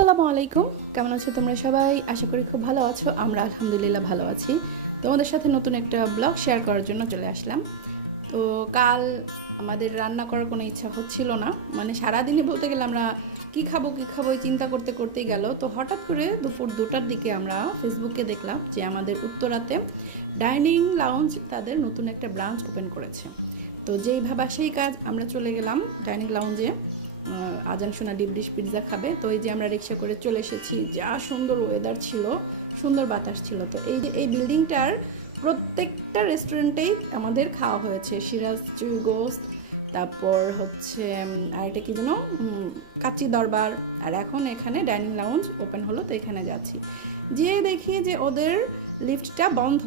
আসসালামু আলাইকুম। কেমন আছো তোমরা সবাই? আশা করি খুব ভালো আছো। আমরা আলহামদুলিল্লাহ ভালো আছি। তোমাদের সাথে নতুন একটা ব্লগ শেয়ার করার জন্য চলে আসলাম। তো কাল আমাদের রান্না করার কোনো ইচ্ছা হচ্ছিল না। মানে সারাদিনই বলতে গেলে আমরা কী খাব কী খাব চিন্তা করতে করতেই গেল। তো হঠাৎ করে দুপুর দুটার দিকে আমরা ফেসবুকে দেখলাম যে আমাদের উত্তরাতে ডাইনিং লাউঞ্জ তাদের নতুন একটা ব্রাঞ্চ ওপেন করেছে। তো যেই ভাবা সেই কাজ, আমরা চলে গেলাম ডাইনিং লাউঞ্জে। আজান সোনা ডিপ ডিশ পিৎজা খাবে। তো এই যে আমরা রিক্সা করে চলে এসেছি যা সুন্দর ওয়েদার ছিল সুন্দর বাতাস ছিল। তো এই যে এই বিল্ডিংটার প্রত্যেকটা রেস্টুরেন্টেই আমাদের খাওয়া হয়েছে। সিরাজ গোস্ত তারপর হচ্ছে উম, আরেকটা কি যেন কাচ্চি দরবার আর এখন এখানে ডাইনিং লাউঞ্জ ওপেন হলো তো এখানে যাচ্ছি। যে দেখি যে ওদের লিফটটা বন্ধ।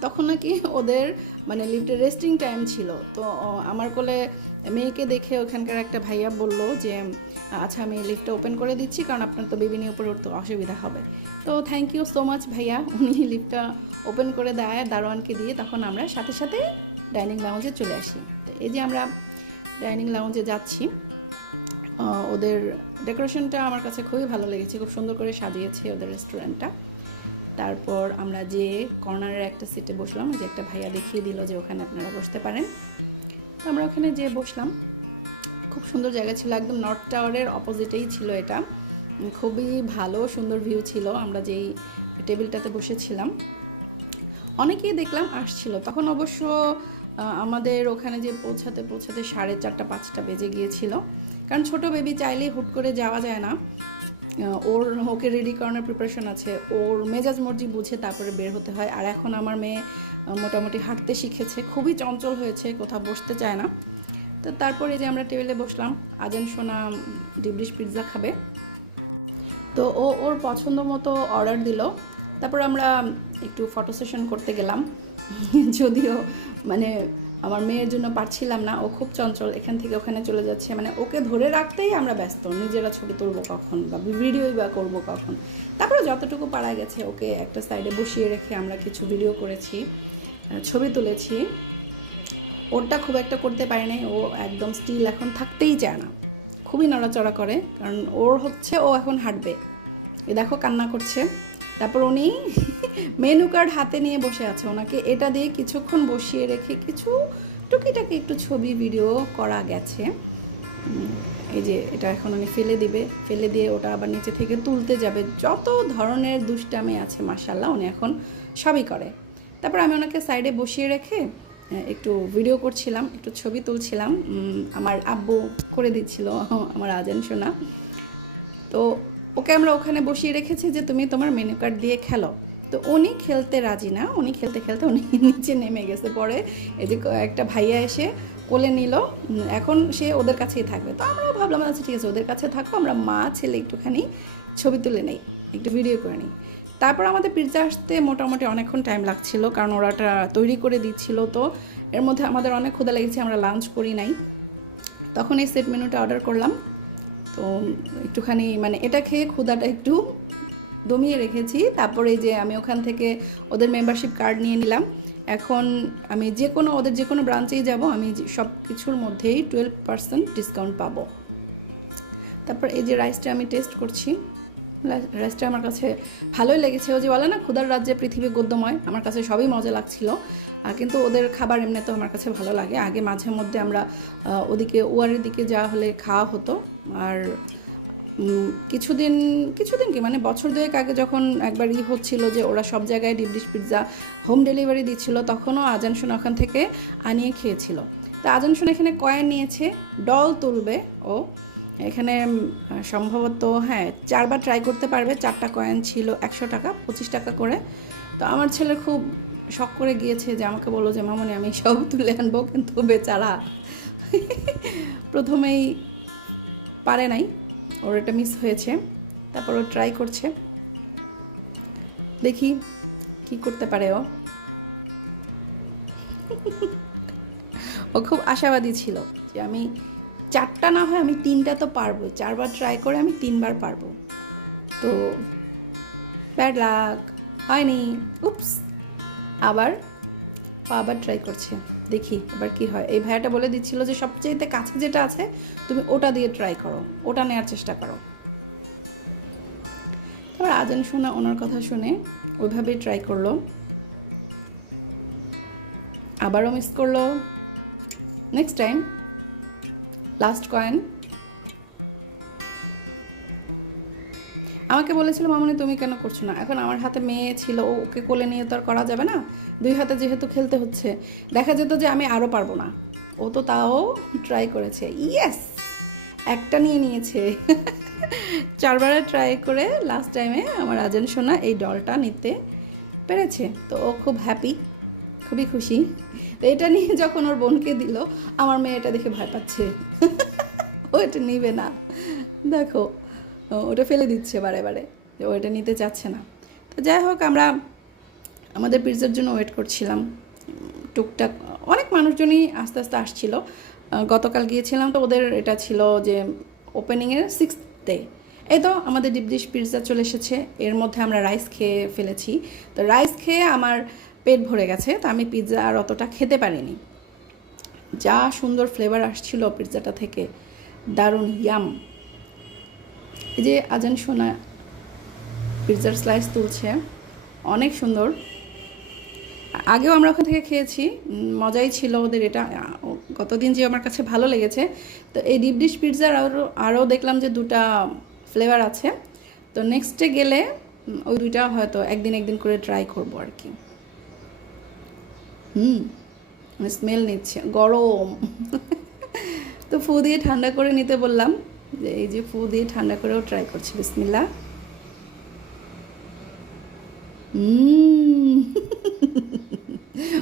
তখন নাকি ওদের মানে লিফটের রেস্টিং টাইম ছিল। তো আমার কোলে মেয়েকে দেখে ওখানকার একটা ভাইয়া বলল যে আচ্ছা আমি লিফটটা ওপেন করে দিচ্ছি, কারণ আপনার তো বেবি নিয়ে উপরে উঠতে অসুবিধা হবে। তো থ্যাংক ইউ সো মাচ ভাইয়া, উনি লিফটটা ওপেন করে দেয় দারোয়ানকে দিয়ে, তখন আমরা সাথে সাথে ডাইনিং লাউঞ্জে চলে আসি। তো এই যে আমরা ডাইনিং লাউঞ্জে যাচ্ছি ওদের ডেকোরেশনটা আমার কাছে খুবই ভালো লেগেছে, খুব সুন্দর করে সাজিয়েছে ওদের রেস্টুরেন্টটা তারপর আমরা যে কর্নারের একটা সিটে বসলাম, যে একটা ভাইয়া দেখিয়ে দিল যে ওখানে আপনারা বসতে পারেন। আমরা ওখানে যেয়ে বসলাম। খুব সুন্দর জায়গা ছিল, একদম নর্থ টাওয়ারের অপোজিটেই ছিল এটা। খুবই ভালো, সুন্দর ভিউ ছিল। আমরা যেই টেবিলটাতে বসেছিলাম, অনেকেই দেখলাম আসছিল। তখন অবশ্য আমাদের ওখানে যে পৌঁছাতে পৌঁছাতে সাড়ে চারটা, পাঁচটা বেজে গিয়েছিল। কারণ ছোট বেবি চাইলেই হুট করে যাওয়া যায় না। ওর, ওকে রেডি করানোর প্রিপারেশন আছে। ওর মেজাজ মর্জি বুঝে তারপরে বের হতে হয়। আর এখন আমার মেয়ে মোটামুটি হাঁটতে শিখেছে, খুবই চঞ্চল হয়েছে, কোথাও বসতে চায় না। তো তারপরে যে আমরা টেবিলে বসলাম, আজান সোনা ডিবলিশ পিৎজা খাবে। তো ও ওর পছন্দ মতো অর্ডার দিল। তারপর আমরা একটু ফটো সেশন করতে গেলাম। যদিও মানে আমার মেয়ের জন্য পারছিলাম না, ও খুব চঞ্চল, এখান থেকে ওখানে চলে যাচ্ছে। মানে ওকে ধরে রাখতেই আমরা ব্যস্ত, নিজেরা ছবি তুলবো কখন বা ভিডিওই বা করব কখন। তারপরে যতটুকু পারা গেছে, ওকে একটা সাইডে বসিয়ে রেখে আমরা কিছু ভিডিও করেছি। ছবি তুলেছি। ওরটা খুব একটা করতে পারে নাই ও একদম স্টিল এখন থাকতেই চায় না। খুবই নড়াচড়া করে, কারণ ওর হচ্ছে ও এখন হাঁটবে। এ দেখো কান্না করছে। তারপর উনি মেনু কার্ড হাতে নিয়ে বসে আছে। ওনাকে এটা দিয়ে কিছুক্ষণ বসিয়ে রেখে কিছু টুকিটাকি একটু ছবি ভিডিও করা গেছে। এই যে এটা এখন উনি ফেলে দিবে। ফেলে দিয়ে ওটা আবার নিচে থেকে তুলতে যাবে। যত ধরনের দুষ্টামি আছে মাসাল্লাহ উনি এখন সবই করে। তারপর আমি ওনাকে সাইডে বসিয়ে রেখে একটু ভিডিও করছিলাম, একটু ছবি তুলছিলাম আমার আব্বু করে দিচ্ছিল, আমার আজান শোনা। তো ওকে আমরা ওখানে বসিয়ে রেখেছি যে, তুমি তোমার মেনু কার্ড দিয়ে খেলো। তো উনি খেলতে রাজি না, উনি খেলতে খেলতে উনি নিচে নেমে গেছে পরে। এই যে একটা ভাইয়া এসে কোলে নিল এখন সে ওদের কাছেই থাকবে। তো আমরাও ভাবলাম আচ্ছা ঠিক আছে, ওদের কাছে থাকব আমরা মা, ছেলে একটুখানি ছবি তুলে নেই, একটু ভিডিও করে নিই। তারপর আমাদের পিৎজা আসতে মোটামুটি অনেকক্ষণ টাইম লাগছিল, কারণ ওরাটা তৈরি করে দিচ্ছিল তো। এর মধ্যে আমাদের অনেক ক্ষুদা লেগেছে, আমরা লাঞ্চ করি নাই। তখন এই সেট মেনুটা অর্ডার করলাম। তো একটুখানি মানে এটা খেয়ে ক্ষুদাটা একটু দমিয়ে রেখেছি। তারপরে যে আমি ওখান থেকে ওদের মেম্বারশিপ কার্ড নিয়ে নিলাম। এখন আমি যে কোনো, ওদের যে কোনো ব্রাঞ্চেই যাব, আমি সব কিছুর মধ্যেই টুয়েলভ পার্সেন্ট ডিসকাউন্ট পাবো। তারপর এই যে রাইসটা আমি টেস্ট করছি। রাইসটা আমার কাছে ভালোই লেগেছে। ও যে বলে না ক্ষুদার রাজ্যে পৃথিবী গদ্যময়, আমার কাছে সবই মজা লাগছিল। কিন্তু ওদের খাবার এমনিতেও আমার কাছে ভালো লাগে। আগে মাঝে মধ্যে আমরা ওদিকে, ওয়ারের দিকে যাওয়া হলে খাওয়া হতো। আর কিছুদিন কিছুদিন কি মানে বছর দুয়েক আগে যখন একবার ই হচ্ছিল যে ওরা সব জায়গায় deep dish pizza home delivery দিচ্ছিল, তখনও আজান সোনা ওখান থেকে আনিয়ে খেয়েছিল। তা আজান সোনা এখানে কয়েন নিয়েছে, ডল তুলবে ও এখানে সম্ভবত হ্যাঁ চারবার ট্রাই করতে পারবে। চারটা কয়েন ছিল একশো টাকা, পঁচিশ টাকা করে। তো আমার ছেলে খুব শখ করে গিয়েছে যে আমাকে বলল যে, মামনি, আমি সব তুলে আনব, কিন্তু বেচারা প্রথমেই পারে নাই। ওর এটা মিস হয়েছে। তারপর ও ট্রাই করছে। দেখি কি করতে পারে ও। ও খুব আশাবাদী ছিল যে আমি চারটা না হয় আমি তিনটা তো পারব চারবার ট্রাই করে আমি তিনবার পারব। তো ব্যাড লাক হয়নি। উপস আবার আবার ট্রাই করছে। দেখি এবার কি হয়। এই ভাইয়াটা বলে দিচ্ছিল যে সবচেয়ে কাছে যেটা আছে, তুমি ওটা দিয়ে ট্রাই করো। ওটা নেওয়ার চেষ্টা করো। তারপর আজান শোনা, ওনার কথা শুনে ওইভাবেই ট্রাই করল। আবারও মিস করল। নেক্সট টাইম লাস্ট কয়েন আমাকে বলেছিল, মামনি, তুমি কেন করছ না? এখন আমার হাতে মেয়ে ছিল, ওকে কোলে নিয়ে তো আর করা যাবে না। দুই হাতে যেহেতু খেলতে হচ্ছে, দেখা যেত যে আমি আরও পারব না। ও তো তাও ট্রাই করেছে। ইয়েস একটা নিয়ে নিয়েছে। চারবারে ট্রাই করে লাস্ট টাইমে আমার আজান সোনা এই ডলটা নিতে পেরেছে। তো ও খুব হ্যাপি খুবই খুশি। তো এটা নিয়ে যখন ওর বোনকে দিল, আমার মেয়ে এটা দেখে ভয় পাচ্ছে। ও এটা নিবে না। দেখো ওটা ফেলে দিচ্ছে বারে বারে ও এটা নিতে চাচ্ছে না। তো যাই হোক, আমরা আমাদের পিৎজার জন্য ওয়েট করছিলাম। টুকটাক, অনেক মানুষজনই আস্তে আস্তে আসছিল। গতকাল গিয়েছিলাম তো ওদের এটা ছিল যে ওপেনিংয়ের সিক্স ডে এই তো আমাদের ডিপ ডিশ পিৎজা চলে এসেছে। এর মধ্যে আমরা রাইস খেয়ে ফেলেছি। তো রাইস খেয়ে আমার পেট ভরে গেছে, তো আমি পিৎজা আর অতটা খেতে পারিনি। যা সুন্দর ফ্লেভার আসছিল পিৎজাটা থেকে, দারুণ ইয়াম এই যে আজান সোনা পিৎজার স্লাইস তুলছে, অনেক সুন্দর। আগেও আমরা ওখান থেকে খেয়েছি, মজাই ছিল ওদের এটা গতদিন যে আমার কাছে ভালো লেগেছে। তো এই ডিপ ডিশ পিৎজার আরও আরও দেখলাম যে দুটা ফ্লেভার আছে। তো নেক্সটে গেলে ওই দুইটা হয়তো একদিন একদিন করে ট্রাই করব আর কি। হুম স্মেল নিচ্ছে, গরম। তো ফু দিয়ে ঠান্ডা করে নিতে বললাম যে, এই যে ফু দিয়ে ঠান্ডা করেও ট্রাই করছি বিসমিল্লা।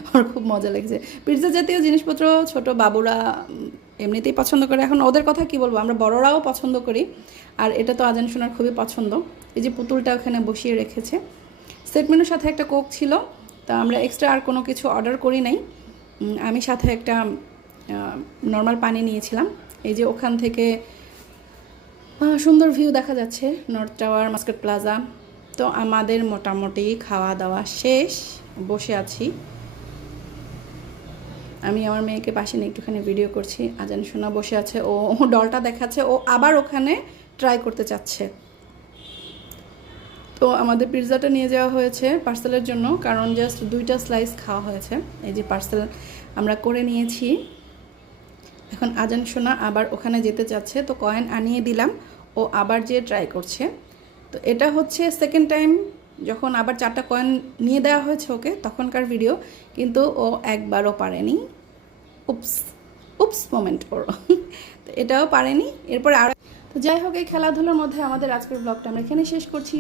আমার খুব মজা লাগছে। পিৎজা জাতীয় জিনিসপত্র, ছোট বাবুরা এমনিতেই পছন্দ করে। এখন ওদের কথা কি বলব, আমরা বড়রাও পছন্দ করি, আর এটা তো আজান শোনার খুবই পছন্দ। এই যে পুতুলটা ওখানে বসিয়ে রেখেছে। সেট মেনুর সাথে একটা কোক ছিল। তা আমরা এক্সট্রা আর কোনো কিছু অর্ডার করি নাই। আমি সাথে একটা নর্মাল পানি নিয়েছিলাম। এই যে ওখান থেকে সুন্দর ভিউ দেখা যাচ্ছে নর্থ টাওয়ার মাস্কেট প্লাজা তো আমাদের মোটামুটি খাওয়া দাওয়া শেষ, বসে আছি। আমি আমার মেয়েকে পাশে নিয়ে একটুখানি ভিডিও করছি। আজান শোনা বসে আছে, ও ডলটা দেখাচ্ছে, ও আবার ওখানে ট্রাই করতে চাচ্ছে। তো আমাদের পিৎজাটা নিয়ে যাওয়া হয়েছে পার্সেলের জন্য, কারণ জাস্ট দুইটা স্লাইস খাওয়া হয়েছে। এই যে পার্সেল আমরা করে নিয়েছি। এখন আজান সোনা আবার ওখানে যেতে চাচ্ছে, তো কয়েন আনিয়ে দিলাম। ও আবার যে ট্রাই করছে। তো এটা হচ্ছে সেকেন্ড টাইম যখন আবার চারটা কয়েন নিয়ে দেওয়া হয়েছে ওকে, তখনকার ভিডিও কিন্তু ও একবারও পারেনি। উপস উপস মোমেন্ট ওর। তো এটাও পারেনি, এরপর আর তো যাই হোক, এই খেলাধুলার মধ্যে আমাদের আজকের ব্লগটা আমরা এখানে শেষ করছি।